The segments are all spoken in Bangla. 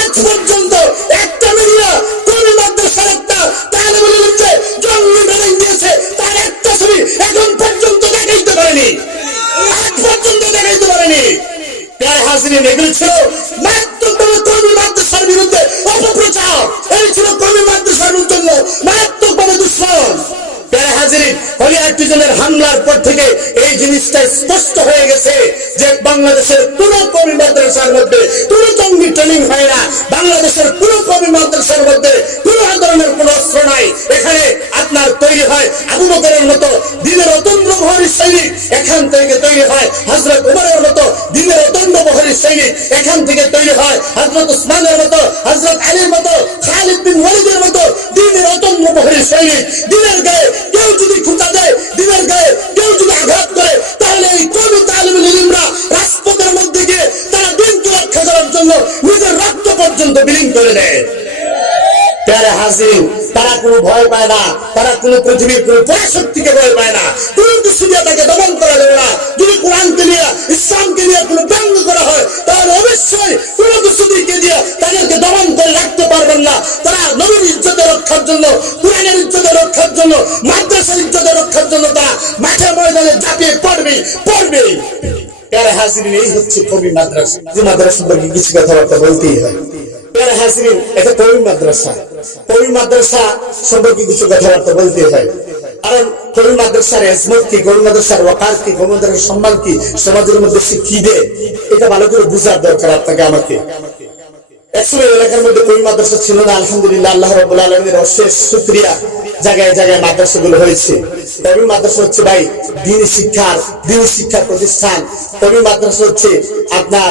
আজ পর্যন্ত একটা মিডিয়া কোন মাদ্রাসার একটা তালিবুল ইলমকে জঙ্গি ট্রেনিং দিয়েছে তার একটা ছবি এখন পর্যন্ত দেখাইতে পারেনি, আজ পর্যন্ত দেখাইতে পারেনি। প্রিয় হাজিরিন, এগুলো ছিল মারাত্মকভাবে কওমি মাদ্রাসার বিরুদ্ধে অপপ্রচার, এই ছিল কওমি মাদ্রাসার জন্য মারাত্মকভাবে দুঃসংবাদ। প্রিয় হাজিরিন, হলিয়াটিজনের হামলার পর থেকে এই জিনিসটা স্পষ্ট হয়ে গেছে যে বাংলাদেশের কোন কওমি মাদ্রাসার মধ্যে কোন জঙ্গি ট্রেনিং হয় না, বাংলাদেশের কোন কওমি মাদ্রাসার মধ্যে কোন ধরনের কোন অস্ত্র নাই। এখানে আপনার তৈরি হয় আবু বকরের মতো দ্বীনের অতন্দ্র বহরী সৈনিক, এখান থেকে তৈরি হয় হযরত ওমরের মতো দ্বীনের অতন্দ্র বহরী সৈনিক, এখান থেকে তৈরি হয় হযরত উসমানের মতো, হযরত আলীর মতো, খালিদ বিন ওয়ালিদের মতো দ্বীনের অতন্দ্র বহরী সৈনিক। দ্বীনের গায়ে কেউ যদি খুঁটা দেয়, দ্বীনের গায়ে কেউ যদি আঘাত করে, তাহলে এই কওমি তালিবুল ইলমরা রাজপথের মধ্যে গিয়ে তারা দিনকে রক্ষা করার জন্য নিজের রক্ত পর্যন্ত বিলীন করে দেয়। প্রিয় হাজিরিন, তারা কোনো ভয় পায় না, তারা কোনো পৃথিবীর কোনো পরাশক্তিকে ভয় পায় না, কোনো কিছু দিয়ে তাকে দমন করা যাবে না। যদি কোরআনকে নিয়ে ইসলামকে নিয়ে কোনো ব্যঙ্গ করা হয়, তাহলে অবশ্যই কোনো কিছু দিকে দিয়ে তাদেরকে দমন করে রাখতে পারবেন না। তারা নবীর ইজ্জতের রক্ষার জন্য, কোরআনের ইজ্জতের রক্ষার জন্য, মাদ্রাসার ইজ্জতের রক্ষার জন্য তারা মাঠে ময়দানে ঝাঁপিয়ে পড়বে। প্রিয় হাজিরিন, এই হচ্ছে কওমি মাদ্রাসা। যে মাদ্রাসা সম্পর্কে কিছু কথাবার্তা বলতেই হয়। প্রিয় হাজিরিন, এটা কওমি মাদ্রাসা, কওমি মাদ্রাসা সম্পর্কে কিছু কথাবার্তা বলতে হয়। কারণ কওমি মাদ্রাসার এজমত কি, কওমি মাদ্রাসার ওয়াকার কি, কওমি মাদ্রাসার সম্মান কি, সমাজের মধ্যে সে কি দেয়, এটা ভালো করে বোঝার দরকার আপনাকে আমাকে। একসময় এলাকার মধ্যে কওমি মাদ্রাসা ছিল না, আলহামদুলিল্লাহ আল্লাহ রাব্বুল আলামিনের অশেষ শুকরিয়া, জায়গায় জায়গায় মাদ্রাসাগুলো হয়েছে। কওমি মাদ্রাসা হচ্ছে ভাই দ্বীনি শিক্ষার প্রতিষ্ঠান। কওমি মাদ্রাসা হচ্ছে আপনার,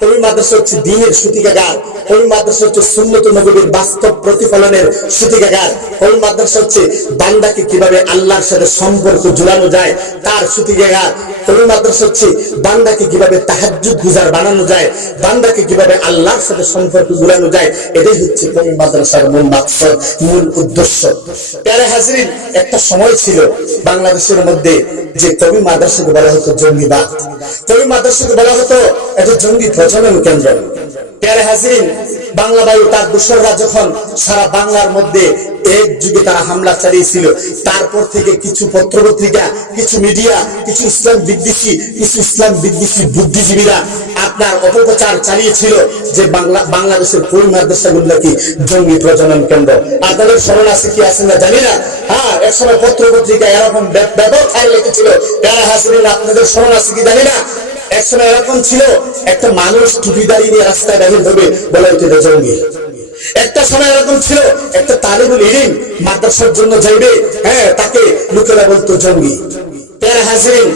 কওমি মাদ্রাসা হচ্ছে দ্বীনের সূতিকাগার। কওমি মাদ্রাসা হচ্ছে সুন্নত নববীর বাস্তব প্রতিফলনের সূতিকাগার। কওমি মাদ্রাসা হচ্ছে বান্দাকে কিভাবে আল্লাহর সাথে সম্পর্ক জোড়ানো যায় তার সূতিকাগার। কওমি মাদ্রাসা হচ্ছে বান্দাকে কিভাবে তাহাজ্জুদ গুজার বানানো যায়, বান্দাকে কিভাবে আল্লাহর সাথে সম্পর্ক জোড়ানো যায়, এটাই হচ্ছে কওমি মাদ্রাসার মূল মাকসাদ, মূল উদ্দেশ্য। প্রিয় হাজিরিন, একটা সময় ছিল বাংলাদেশের মধ্যে যে কওমি মাদ্রাসাকে বলা হতো জঙ্গিবাদ, কওমি মাদ্রাসাকে বলা হতো এটা জঙ্গি প্রজনন কেন্দ্র। প্রিয় হাজিরিন, বাংলা বায়ু তার দোসররা যখন সারা বাংলার মধ্যে এক যুগে তারা হামলা চালিয়েছিল, তারপর থেকে কিছু পত্রপত্রিকা, কিছু মিডিয়া, কিছু ইসলাম বিদ্বেষী বুদ্ধিজীবীরা আপনার অপপ্রচার চালিয়েছিল যে বাংলাদেশের কওমি মাদ্রাসাগুলো কি জঙ্গি প্রজনন কেন্দ্র। আপনাদের স্মরণ আছে কি আছে না জানি না। হ্যাঁ, একসময় পত্রপত্রিকা এরকম ব্যবহার লিখেছিল। প্রিয় হাজিরিন, আপনাদের স্মরণ আছে কি জানি না। একসময় এরকম ছিল, একটা মানুষ টুপিদারি নিয়ে রাস্তায় বাহির হবে, বলা হতো এটা জঙ্গি। একটা সময় এরকম ছিল, একটা তালিবুল ইলম মাদ্রাসার জন্য যাইবে, হ্যাঁ, তাকে লোকেরা বলতো জঙ্গি। প্রিয় হাজিরিন,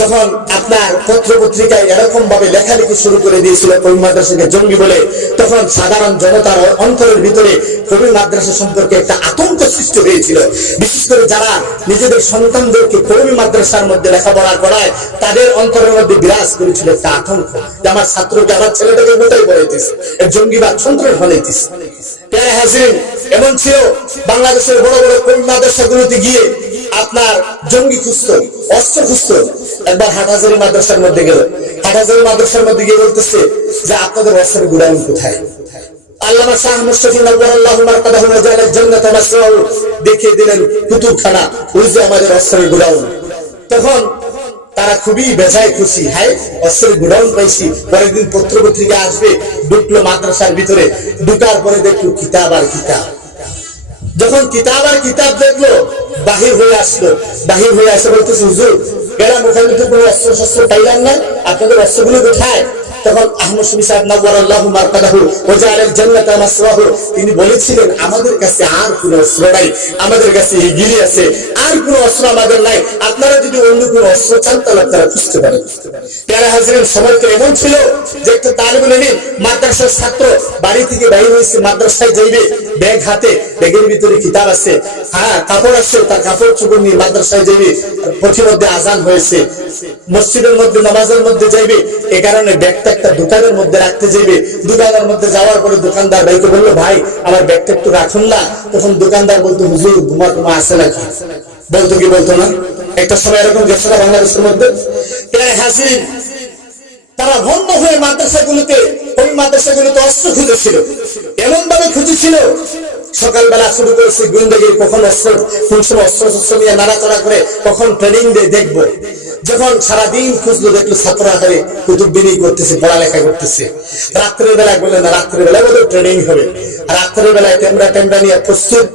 যখন আপনার পত্রপত্রিকায় এরকম ভাবে লেখালেখি শুরু করে দিয়েছিল কওমি মাদ্রাসাকে জঙ্গি বলে, তখন সাধারণ জনতার অন্তরের ভিতরে কওমি মাদ্রাসা সম্পর্কে একটা আতঙ্ক সৃষ্টি হয়েছিল। বিশেষ করে যারা নিজেদের সন্তানদেরকে কওমি মাদ্রাসার মধ্যে লেখাপড়া করায়, তাদের অন্তরের মধ্যে বিরাজ করেছিল একটা আতঙ্ক যে আমার ছাত্রকে, আমার ছেলেটাকে কোথায় পড়াইতেছে, জঙ্গিবাদ সন্ত্রাস ফলাইতেছে। প্রিয় হাজিরিন, এমন ছিল বাংলাদেশের বড় বড় কওমি মাদ্রাসাগুলোতে গিয়ে আপনার জঙ্গি খুঁজত, অস্ত্র খুঁজত। একবার হাটহাজারী মাদ্রাসার মধ্যে গেল, হাটহাজারী মাদ্রাসার মধ্যে গিয়ে বলতেছে যে আপনাদের অস্ত্রের গোডাউন কোথায়? আল্লামা শাহ মুশতাকি নওয়ারাল্লাহু মারকাদাহু ওয়া জালাল জান্নাত মাসরাহু দেখিয়ে দিলেন কুতুবখানা, ওই যে আমাদের অস্ত্রের গোডাউন। তখন তারা খুবই বেজায় খুশি, হাই অস্ত্রের গোডাউন পাইছি। পরের দিন পত্রপত্রিকা আসবে, ঢুকলো মাদ্রাসার ভিতরে, ঢুকার পরে দেখলো কিতাব আর কিতাব। যখন কিতাব আর কিতাব দেখলো, বাহির হয়ে আসলো, বাহির হয়ে আসে বলতেছে হুজুর গেলাম ওখানে তো কোনো অস্ত্র শস্ত্র পাইলাম না, আপনাদের অস্ত্রগুলো কোথায়? তখন আহমদ শফি সাহেব নওয়ারাল্লাহু মারকাদাহু ওয়া জালাল জান্নাত মাসরাহু তিনি বলেছিলেন আমাদের কাছে আর কোনো অস্ত্র নাই, আমাদের কাছে হিগিরি আছে, আর কোনো অস্ত্র আমাদের নাই, আপনারা যদি অন্য কোনো অস্ত্র চান তাহলে আপনারা খুঁজতে পারেন। প্রিয় হাজিরিন, সময়টা এমন ছিল যে একটা তালিবুল ইলম মাদ্রাসার ছাত্র বাড়ি থেকে বাইরে হয়েছে, মাদ্রাসায় যাইবে, ব্যাগ হাতে, ব্যাগের ভিতরে কিতাব আছে, হ্যাঁ কাপড় আছে, তার কাপড় চোপড় নিয়ে মাদ্রাসায় যাইবে, পথিমধ্যে আজান হয়েছে, মসজিদের মধ্যে নামাজের মধ্যে যাইবে, এ কারণে ব্যাগটা একটা দোকানের মধ্যে রাখতে যাইবে। দোকানের মধ্যে যাওয়ার পরে দোকানদার ভাইকে বললো ভাই আমার ব্যাগটা একটু রাখুন না। তখন দোকানদার বলতো হুজুর ঘুমা টুমা আছে নাকি, বলতো কি বলতো না। একটা সময় এরকম গেছে না বাংলাদেশের মধ্যে। প্রিয় হাজিরিন, তারা ভণ্ড হয়ে মাদ্রাসাগুলোতে অস্ত্র খুঁজেছিল, এমন ভাবে খুঁজেছিল সকালবেলা শুরু করেছে গোয়েন্দাগিরি, কখন কোন সময় অস্ত্র নিয়ে নাড়াচড়া করে কখন ট্রেনিং দিয়ে দেখবো। যখন সারাদিন খুঁজলো দেখলো ছাত্ররা করে কুতুববিনি করতেছে, পড়ালেখা করতেছে। রাত্রের বেলায় বললেন না, রাত্রের বেলায় বোধহয় ট্রেনিং হবে। রাত্রের বেলায় টেমরা নিয়ে প্রস্তুত।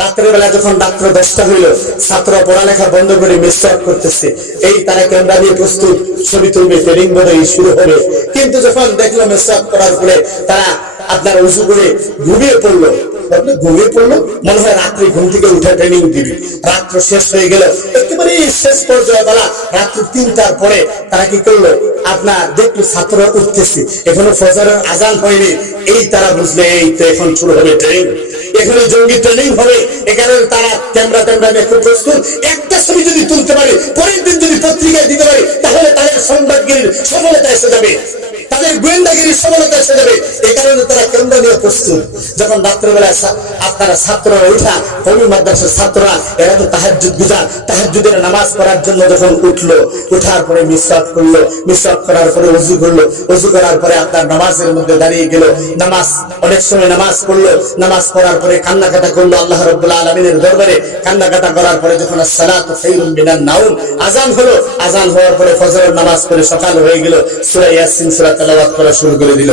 রাত্রের বেলা যখন রাত্র 10টা হইলো, ছাত্র পড়ালেখা বন্ধ করে মিসওয়াক করতেছে, এই তারা ক্যামেরা নিয়ে প্রস্তুত, ছবি তুলবে, ট্রেনিং বোধ শুরু হবে। কিন্তু যখন দেখলো মিসওয়াক করার পরে তারা আপনার উজু করে ঘুমিয়ে পড়লো, মনে হয় রাত্রে ঘুম থেকে উঠে ট্রেনিং দিবে। রাত্র শেষ হয়ে গেল, একেবারে শেষ পর্যায়ে বেলা রাত্রি 3টার পরে তারা কি করলো, আপনার দেখলো ছাত্র উঠতেছে, এখনো ফজরের আজান হয়নি। এই তারা বুঝলে এই তো এখন শুরু হবে ট্রেনিং, এখানে জঙ্গি ট্রেনিং হবে। এখানে তারা ক্যামেরা নিয়ে খুব প্রস্তুত। একটা ছবি যদি তুলতে পারে, পরের দিন যদি পত্রিকায় দিতে পারে, তাহলে তাদের সংবাদগিরির সফলতা এসে যাবে, তাদের গোয়েন্দাগিরির সফলতা এসে যাবে। এই কারণে তারা ক্যামেরা নিয়ে প্রস্তুত। যখন রাত্রেবেলায় আপনারা ছাত্ররা উঠা, কওমি মাদ্রাসার ছাত্ররা, এরা তো তাহাজ্জুদ গুজার, তাহাজ্জুদের নামাজ পড়ার জন্য যখন উঠলো, উঠার পরে মিসওয়াক করলো, মিসওয়াক করার পরে ওযু করলো, ওযু করার পরে আপনার নামাজের মধ্যে দাঁড়িয়ে গেল। নামাজ অনেক সময় নামাজ পড়লো, নামাজ পড়ার পরে কান্নাকাটা করলো আল্লাহ রাব্বুল আলামিনের দরবারে। কান্নাকাটা করার পরে যখন আসসালাতু খায়রুম মিনান নাওম আযান হলো, আযান হওয়ার পরে ফজরের নামাজ পড়ে সকাল হয়ে গেল, সূরা ইয়াসিন সূরা তেলাওয়াত করা শুরু করে দিল।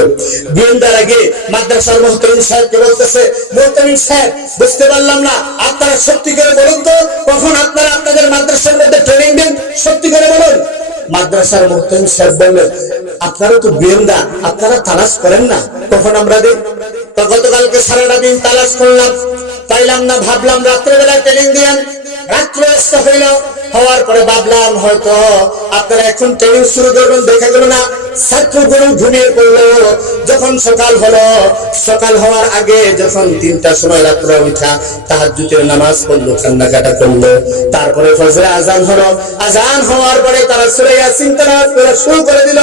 গোয়েন্দার আগে মাদ্রাসার মুহতামিম সাহেবকে বলতেছে, মুহতামিম সাহেব বুঝতে পারলাম না, আপনারা সত্যি করে বলুন তো কখন আপনারা আপনাদের মাদ্রাসার মধ্যে ট্রেনিং দেন, সত্যি করে বলুন। মাদ্রাসার মুহতামিম সাহেব বললেন, আপনারা তো গোয়েন্দা, আপনারা তালাশ করেন না কখন আমরা দেই? তো গতকালকে সারাটা দিন তালাশ করলাম, পাইলাম না, ভাবলাম রাত্রেবেলা ট্রেনিং দিয়েন। রাত্র হইল, হওয়ার পরে ভাবলাম হয়তো আপনারা এখন ট্রেনিং শুরু করবেন, দেখা গেল না ছাত্রগুলো ঘুমিয়ে পড়লো। যখন সকাল হলো, সকাল হওয়ার আগে যখন 3টার সময় রাত্র উঠা তাহাজ্জুদের নামাজ পড়লো, কান্নাকাটা করলো, তারপরে ফজরে আজান হলো। আজান হওয়ার পরে তারা সূরা ইয়াসিন তেলাওয়াত করা শুরু করে দিল।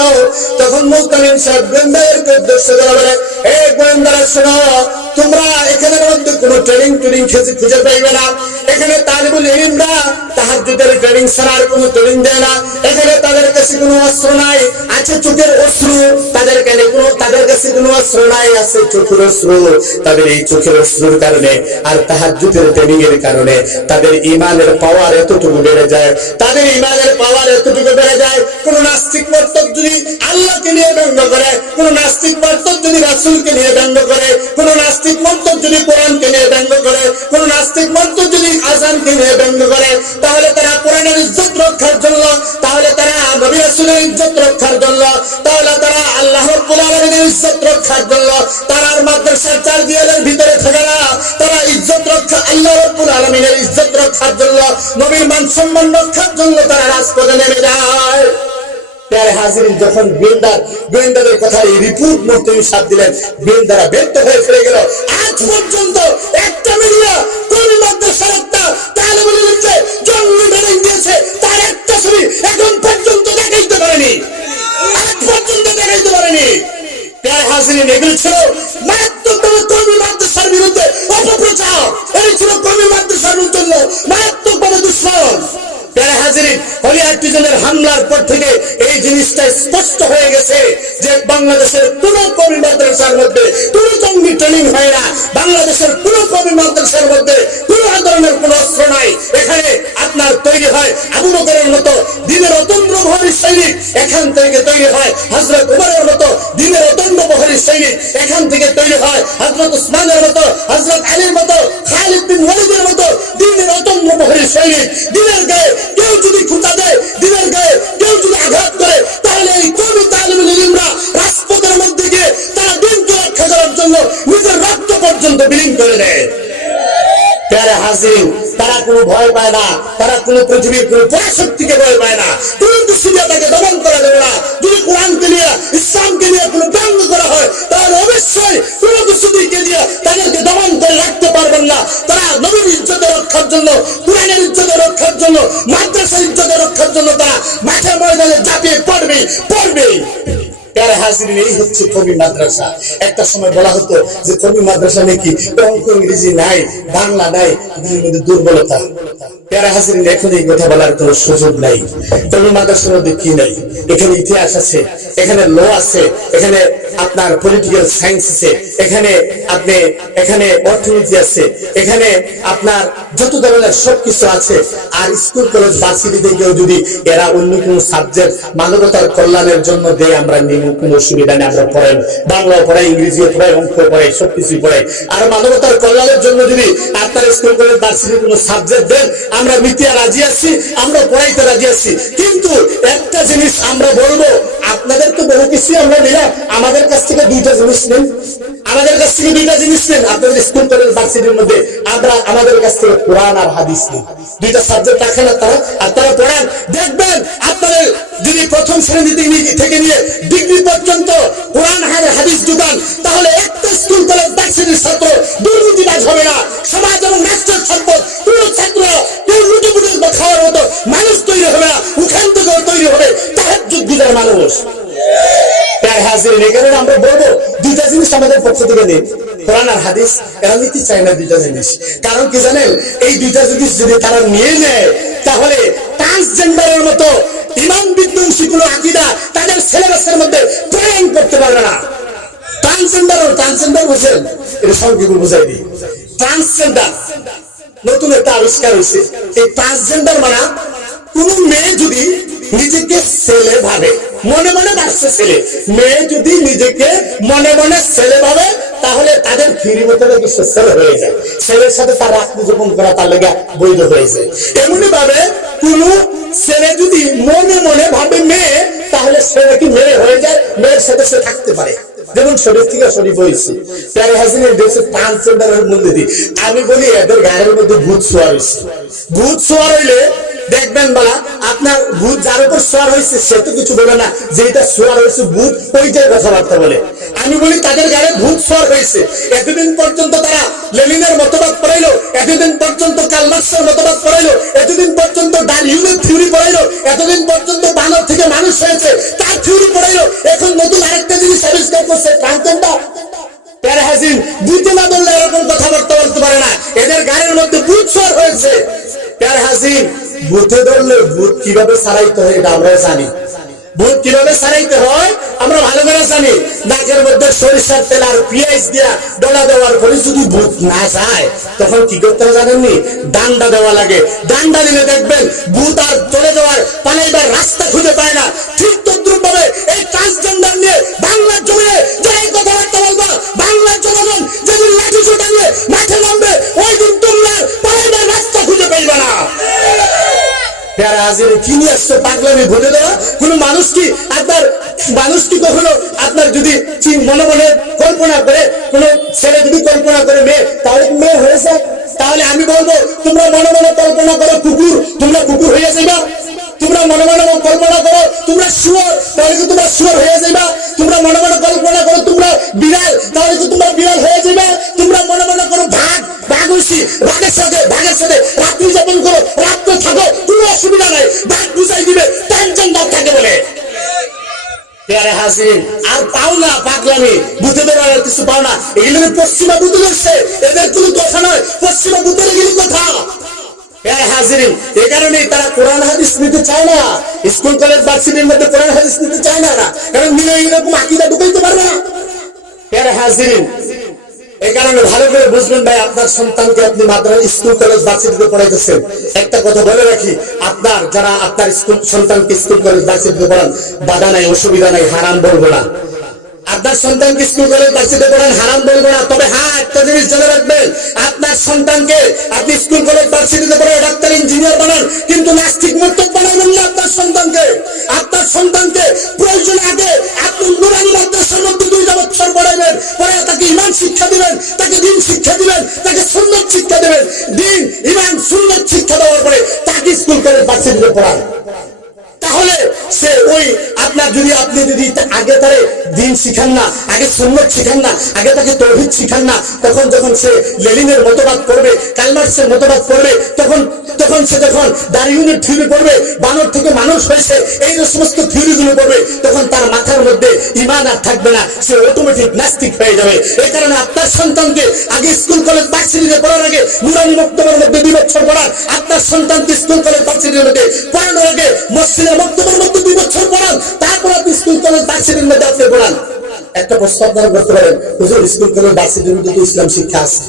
তখন মুহতামিম সাহেব গোয়েন্দাদেরকে উদ্দেশ্য করে বলে, এই গোয়েন্দারা শোনো, তোমরা এখানের মধ্যে কোনো ট্রেনিং খুঁজে পাইবে না। এখানে তালিবুল ইলমরা তাহাজ্জুদের ট্রেনিং ছাড়া আর কোনো ট্রেনিং দেয় না। এখানে তাদের কাছে কোনো অস্ত্র নাই, আছে চোখের অস্ত্র। তাদের কাছে কোনো অস্ত্র নাই, আছে চোখের অস্ত্র। তাদের এই চোখের অস্ত্রের কারণে আর তাহাজ্জুদের ট্রেনিং এর কারণে তাদের ঈমানের পাওয়ার এতটুকু বেড়ে যায়, তাদের ঈমানের পাওয়ার এতটুকু বেড়ে যায়। কোন নাস্তিক মর্তক যদি আল্লাহকে নিয়ে ব্যঙ্গ করে, কোন নাস্তিক মর্তক যদি রাসূলকে নিয়ে ব্যঙ্গ করে, কোন নাস্তিক মর্তক যদি কোরআনকে নিয়ে ব্যঙ্গ করে, কোন নাস্তিক মর্তক যদি আযানকে নিয়ে ব্যঙ্গ করে, তাহলে তারা কোরআনের ইজ্জত রক্ষার জন্য, তাহলে তারা নবী রাসূলের ইজ্জত রক্ষার জন্য, তাহলে তারা আল্লাহ রাব্বুল আলামিনের ইজ্জত রক্ষার জন্য, তারা মাদ্রাসার চার দেয়ালের ভিতরে থাকে না, তারা ইজ্জত রক্ষা, আল্লাহ রাব্বুল আলামিনের ইজ্জত রক্ষার জন্য, নবীর মান সম্মান রক্ষার জন্য তারা রাজপথে নেমে যায়। প্যারে হাজিরিন, যখন গোয়েন্দাদের কথা এই রিপোর্ট মুহতামিম সাহেব দিলেন, গোয়েন্দারা ব্যর্থ হয়ে ফিরে গেল। আজ পর্যন্ত একটা মিডিয়া কওমি মাদ্রাসার একটা তালিবুল ইলমকে জঙ্গি ট্রেনিং দিয়েছে, তার একটা ছবি এখন পর্যন্ত দেখাইতে পারেনি, আজ পর্যন্ত দেখাইতে পারেনি। প্যারে হাজিরিন, এগুলো ছিল মারাত্মকভাবে কওমি মাদ্রাসার বিরুদ্ধে অপপ্রচার, এই ছিল কওমি মাদ্রাসার জন্য মারাত্মকভাবে দুশ্মন। প্যারে হাজিরিন, হলিয়াটিজনের হামলার পর থেকে এই জিনিসটা স্পষ্ট হয়ে গেছে যে বাংলাদেশের কোন কওমি মাদ্রাসার মধ্যে কোন জঙ্গি ট্রেনিং হয় না, বাংলাদেশের কোন কওমি মাদ্রাসার মধ্যে কোন ধরনের কোন অস্ত্র নাই। এখানে আপনার তৈরি হয় আবু বকরের মতো দ্বীনের অতন্দ্র বহরী সৈনিক, এখান থেকে তৈরি হয় হযরত উমরের মতো দ্বীনের অতন্দ্র বহরী সৈনিক, এখান থেকে তৈরি হয় হযরত উসমানের মতো, হযরত আলীর মতো, খালিদ বিন ওয়ালিদের মতো দ্বীনের অতন্দ্র বহরী সৈনিক। দ্বীনের গায়ে কেউ যদি খুঁটা দেয়, দ্বীনের গায়ে কেউ যদি আঘাত করে, তাহলে এই কওমি তালিবুল ইলমরা রাজপথের মধ্যে গিয়ে তারা দিনকে রক্ষা করার জন্য নিজের রক্ত পর্যন্ত বিলীন করে দেয়। প্যারে হাজিরিন, তারা কোনো ভয় পায় না, তারা কোনো পৃথিবীর কোনো পরাশক্তিকে ভয় পায় না। কোনো দুশ্চিন্তাকে দমন করা যাবে না। যদি কোরআনকে নিয়ে, ইসলামকে নিয়ে কোনো ব্যঙ্গ করা হয়, তাহলে অবশ্যই কোনো দুশ্চিন্তাকে দিয়ে তাদেরকে দমন করে রাখতে পারবেন না। তারা নবীর ইজ্জত রক্ষার জন্য, কোরআনের ইজ্জত রক্ষার জন্য, মাদ্রাসার ইজ্জত রক্ষার জন্য তারা মাঠে ময়দানে ঝাঁপিয়ে পড়বে। প্যারে হাজিরিন, এই হচ্ছে কওমি মাদ্রাসা। একটা সময় বলা হতো যে কওমি মাদ্রাসা নাকি অঙ্ক ইংরেজি নাই, বাংলা নাই, এদের মধ্যে দুর্বলতা। প্যারা হাজিরিন, এখন এই কথা বলার কোনো সুযোগ নাই। তবে মাদ্রাসার মধ্যে কি নাই? এখানে ইতিহাস আছে, এখানে ল আছে, এখানে আপনার পলিটিক্যাল সায়েন্স আছে, এখানে অর্থনীতি আছে, এখানে আপনার যত ধরনের সবকিছু আছে। আর স্কুল কলেজ ভার্সিটিতে কেউ যদি এরা অন্য কোন সাবজেক্ট মানবতার কল্যাণের জন্য দেয়, আমরা নিব, কোনো অসুবিধা নেই। আমরা পড়াই, বাংলা পড়াই, ইংরেজি পড়াই, অঙ্ক পড়াই, সবকিছুই পড়াই। আর মানবতার কল্যাণের জন্য যদি আপনার স্কুল কলেজ ভার্সিটি কোনো সাবজেক্ট দেন, আমরা নিতে রাজি আছি, আমরা পড়াইতে রাজি আছি। কিন্তু একটা জিনিস আমরা বলবো, আপনাদের তো বহু কিছু আমরা নিলাম, আমাদের কাছ থেকে দুইটা জিনিস নেন, আমাদের কাছ থেকে দুইটা জিনিস নেন। আপনাদের স্কুল কলেজ ভার্সিটির মধ্যে আমাদের কাছ থেকে কোরআন আর হাদিস নেন, দুইটা সাবজেক্ট রাখেন আর তারা পড়ান। দেখবেন আপনাদের যদি প্রথম শ্রেণী থেকে নিয়ে ডিগ্রি পর্যন্ত কোরআন আর হাদিস ঢুকান, তাহলে একটা স্কুল কলেজ ভার্সিটির ছাত্র দুর্নীতিবাজ হবে না। সমাজ এবং রাষ্ট্রের সম্পদ কোন ছাত্র কেউ লুটিপুটি খাওয়ার মতো মানুষ তৈরি হবে না, ওখান থেকেও তৈরি হবে তাহাজ্জুদ গুজার মানুষ। আমরা বলবো দুইটা জিনিস আমাদের পক্ষ থেকে নেই, কোরআন আর হাদিস। এরা নিতে চায় না দুইটা জিনিস। কারণ কি জানেন, এই দুইটা জিনিস যদি তারা নিয়ে নেয়, তাহলে ট্রান্সজেন্ডারের মতো ইমান বিধ্বংসী কোনো আকীদা তাদের সিলেবাসের মধ্যে প্রয়োগ করতে পারবে না। ট্রান্সজেন্ডার বুঝেন? এটা সংক্ষেপে বুঝাই দিই। ট্রান্সজেন্ডার নতুন একটা আবিষ্কার হয়েছে। এই ট্রান্সজেন্ডার মানে কোন মেয়ে যদি নিজেকে ছেলে ভাবে, মনে মনে ভাবছে ছেলে, মেয়ে যদি নিজেকে মনে মনে ছেলে ভাবে, তাহলে তাদের ফিরি মতো কিছু ছেলে হয়ে যায়। ছেলের সাথে তার রাত্রি যাপন করা তার লেগে বৈধ হয়ে যায়। এমনি ভাবে কোন ছেলে যদি মনে মনে ভাবে মেয়ে, তাহলে সে নাকি মেয়ে হয়ে যায়, মেয়ের সাথে সে থাকতে পারে। যেমন শরীর থেকে শরীর হয়েছে। প্যারা হাজিনের দেশে ট্রান্সজেন্ডারের মধ্যে দিই আমি বলি, এদের গায়ের মধ্যে ভূত সোয়ার হয়েছে। ভূত সোয়ার হইলে দেখবেন বলা, আপনার ভূত যার উপর সোয়ার হয়েছে সে তো কিছু বলে না, যেটা সোয়ার হয়েছে ভূত ওইটাই কথাবার্তা বলে। আমি বলি তাদের গায়ে ভূত সোয়ার হয়েছে। এতদিন পর্যন্ত তারা লেনিনের মতবাদ পড়াইলো, এতদিন পর্যন্ত কার্ল মার্কসের মতবাদ পড়াইলো, এতদিন পর্যন্ত ডারউইনের থিওরি পড়াইলো, এতদিন পর্যন্ত বানর থেকে মানুষ হয়েছে তার থিওরি পড়াইলো। এখন নতুন আরেকটা জিনিস আবিষ্কার করছে, ট্রান্সজেন্ডার। প্যারা হাজির বুঝতে না বললে এরকম কথাবার্তা বলতে পারে না, এদের গায়ের মধ্যে ভূত সোয়ার হয়েছে। প্যারা হাজির ভূতে ধরলে ভূত কিভাবে সারাইতে হয় এটা আমরা জানি। ভূত কিভাবে সারাইতে হয় আমরা ভালো করে জানি। নাকের মধ্যে সরিষার তেল আর পেঁয়াজ দিয়া ডলা দেওয়ার পরে যদি ভূত না যায়, তখন কি করতে হবে জানেননি? ডান্ডা দেওয়া লাগে। ডান্ডা দিলে দেখবেন ভূত আর চলে যাওয়ার পালাইবার রাস্তা খুঁজে পায় না। ঠিক তদ্রুপ ভাবে এই ট্রান্সজেন্ডার নিয়ে বাংলার জমিনে যারা কথাবার্তা বলবো, বাংলার জনগণ যেদিন লাঠি ছোটা নিয়ে মাঠে নামবে, ওই দিন তোমরা পালাইবার রাস্তা খুঁজে পাইবে না। প্যারা হাজির কি নিয়ে আসছে পাগলামি ভুলে দেওয়া? কোন মানুষ কি কখনো আপনার যদি মনে মনে কল্পনা করে, কোন ছেলে যদি কল্পনা করে মেয়ে, তাহলে মেয়ে হয়েছে? তাহলে আমি বলবো, তোমরা মনে মনে কল্পনা করো কুকুর, তোমরা কুকুর হয়ে যাইবা। তোমরা মনে মনে কল্পনা করো তোমরা শুয়োর, তাহলে কি তোমরা শুয়োর হয়ে যাইবা। তোমরা মনে মনে কল্পনা করো তোমরা বিড়াল, তাহলে কি তোমরা বিড়াল হয়ে যাইবা। তোমরা মনে মনে করো বাঘ হইছি, বাঘের সাথে রাত্রি যাপন করো, রাত্রে থাকো, কোনো অসুবিধা নাই, বাঘ বুঝাই দিবে ট্রান্সজেন্ডার থাকে বলে। প্যারা হাজির আর পাও না পাগলামি, ভূতে ধরার কিছু পাও না। এগুলো পশ্চিমা ভূতে ধরছে, এদের কোনো কথা নয়, পশ্চিমা ভূতের এগুলো কথা। প্যারা হাজির এই কারণেই তারা কোরআন হাদিস নিতে চায় না, স্কুল কলেজ ভার্সিটির মধ্যে কোরআন হাদিস নিতে চায় না, কারণ মিলে এরকম আকীদা ঢুকাইতে পারবে না। প্যারা হাজির এই কারণে ভালো করে বুঝবেন ভাই, আপনার সন্তানকে আপনি মাদ্রাসা স্কুল কলেজ ভার্সিটিতে পড়াইতেছেন, একটা কথা বলে রাখি, যারা আপনার সন্তানকে স্কুল কলেজ ভার্সিটিতে পড়ান, বাধা নাই, অসুবিধা নাই, হারাম বলবো না। আপনার সন্তানকে স্কুল কলেজ ভার্সিটিতে পড়ান, হারাম বলবো না। তবে হ্যাঁ, একটা জিনিস জেনে রাখবেন, আপনার সন্তানকে আপনি স্কুল কলেজ ভার্সিটিতে পড়ে ডাক্তার ইঞ্জিনিয়ার বানান, কিন্তু নাস্তিক মুর্তদ বানাবেন না। আপনার সন্তানকে প্রয়োজন আগে আপনি নুরানি মাদ্রাসার মধ্যে 2 বছর পড়াবেন, পরে তাকে ঈমান শিক্ষা দিবেন, তাকে দ্বীন শিক্ষা দিবেন, তাকে সুন্নাত শিক্ষা দিবেন। দ্বীন ঈমান সুন্নাত শিক্ষা দেওয়ার পরে তাকে স্কুল কলেজ ভার্সিটিতে পড়ান। তাহলে সে ওই আপনার আপনি যদি আগে তারে দ্বীন শিখান না, আগে সুন্নাত শিখান না, আগে তাকে তাওহীদ শিখান না, তখন যখন সে লেনিনের মতবাদ পড়বে, কার্ল মার্কসের মতবাদ পড়বে, তখন সে যখন ডারউইনের থিওরি পড়বে, বানর থেকে মানুষ হয়েছে, এই সমস্ত থিওরিগুলো পড়বে, তখন তার মাথার মধ্যে ঈমান আর থাকবে না, সে অটোমেটিক নাস্তিক হয়ে যাবে। এই কারণে আপনার সন্তানকে আগে স্কুল কলেজ ভার্সিটিতে পড়ার আগে নুরানি মক্তবের মধ্যে 2 বছর পড়ান, আপনার সন্তানকে স্কুল কলেজ ভার্সিটির মধ্যে পড়ানোর আগে মসজিদের মক্তবের মধ্যে 2 বছর পড়ান, তারপর আপনি স্কুল কলেজ ভার্সিটির মধ্যে আপনি পড়ান। একটা প্রশ্ন আপনারা করতে পারেন, হুজুর স্কুল কলেজ ভার্সিটির মধ্যে তো ইসলাম শিক্ষা আছে,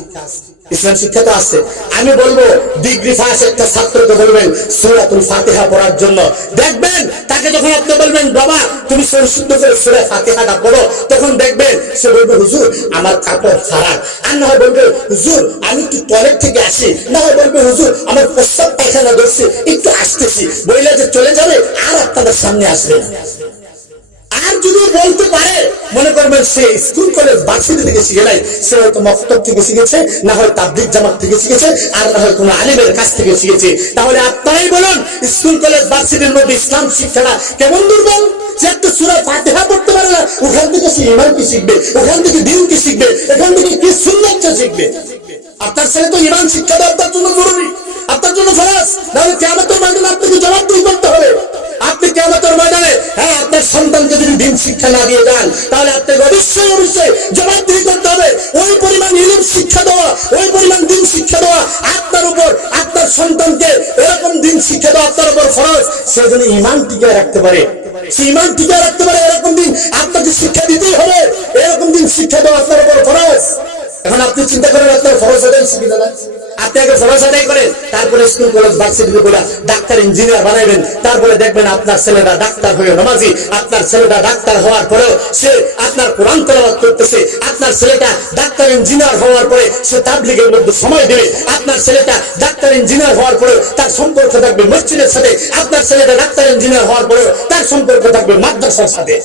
ইসলাম শিক্ষা তো আছে। আমি বলবো ডিগ্রি পাস একটা ছাত্রকে বলবেন সূরাতুল ফাতিহা পড়ার জন্য, দেখবেন তাকে যখন আপনি বলবেন বাবা তুমি শুদ্ধ করে সূরা ফাতিহাটা পড়ো, তখন দেখবেন সে বলবে হুজুর আমার কাপড় খারাপ, আর না হয় বলবে হুজুর আমি একটু টয়লেট থেকে আসি, না হয় বলবে হুজুর আমার প্রস্রাব পায়খানা ধরছে একটু আসতেছি, বইলে যে চলে যাবে আর আপনাদের সামনে আসবে না। আর যদি বলতে পারে মনে করবেন সে স্কুল কলেজ ভার্সিটি থেকে শিখে নাই, সে হয়তো মক্তব থেকে শিখেছে, না হয় তাবলীগ জামাত থেকে শিখেছে, আর না হয় কোনো আলিমের কাছ থেকে শিখেছে। তাহলে আপনারাই বলুন স্কুল কলেজ ভার্সিটির মধ্যে ইসলাম শিক্ষাটা কেমন দুর্বল, যে একটা সূরা ফাতিহা পড়তে পারে না, ওখান থেকে সে ঈমান কি শিখবে, ওখান থেকে দ্বীন কি শিখবে, এখান থেকে কি সুন্নাত শিখবে। আপনার ছেলে তো ঈমান শিক্ষা দেওয়া আপনার জন্য জরুরি, আপনার জন্য ফরজ, নাহলে কিয়ামতের ময়দানে আপনাকে জবাবদিহি করতে হবে। আপনি কিয়ামতের ময়দানে আপনার সন্তানকে যদি দ্বীন শিক্ষা না দিয়ে যান, তাহলে আপনাকে অবশ্যই জবাবদিহি করতে হবে। ওই পরিমাণ ইলম শিক্ষা দেওয়া, ওই পরিমাণ দ্বীন শিক্ষা দেওয়া আপনার উপর, আপনার সন্তানকে এরকম দ্বীন শিক্ষা দেওয়া আপনার উপর ফরজ। সে যেন ঈমান টিকিয়ে রাখতে পারে, সে ঈমান টিকিয়ে রাখতে পারে, এরকম দিন আপনাকে শিক্ষা দিতেই হবে, এরকম দিন শিক্ষা দেওয়া আপনার উপর ফরজ। এখন আপনি চিন্তা করেন আপনার ফরজ আদায় শিখে যাবেন, আপনি আগে ফরজ আদায় করেন, তারপরে স্কুল কলেজ ভার্সিটিতে পড়া ডাক্তার ইঞ্জিনিয়ার বানাইবেন, তারপরে দেখবেন আপনার ছেলেটা ডাক্তার হয়ে নামাজি, আপনার ছেলেটা ডাক্তার হওয়ার পরেও সে আপনার কোরআন তেলাওয়াত করতেছে, আপনার ছেলেটা ডাক্তার ইঞ্জিনিয়ার হওয়ার পরে সে তাবলীগের মধ্যে সময় দেবে, আপনার ছেলেটা ডাক্তার ইঞ্জিনিয়ার হওয়ার পরেও তার সম্পর্ক থাকবে মসজিদের সাথে, আপনার ছেলেটা ডাক্তার ইঞ্জিনিয়ার হওয়ার পরেও তার সম্পর্ক থাকবে মাদ্রাসার সাথে।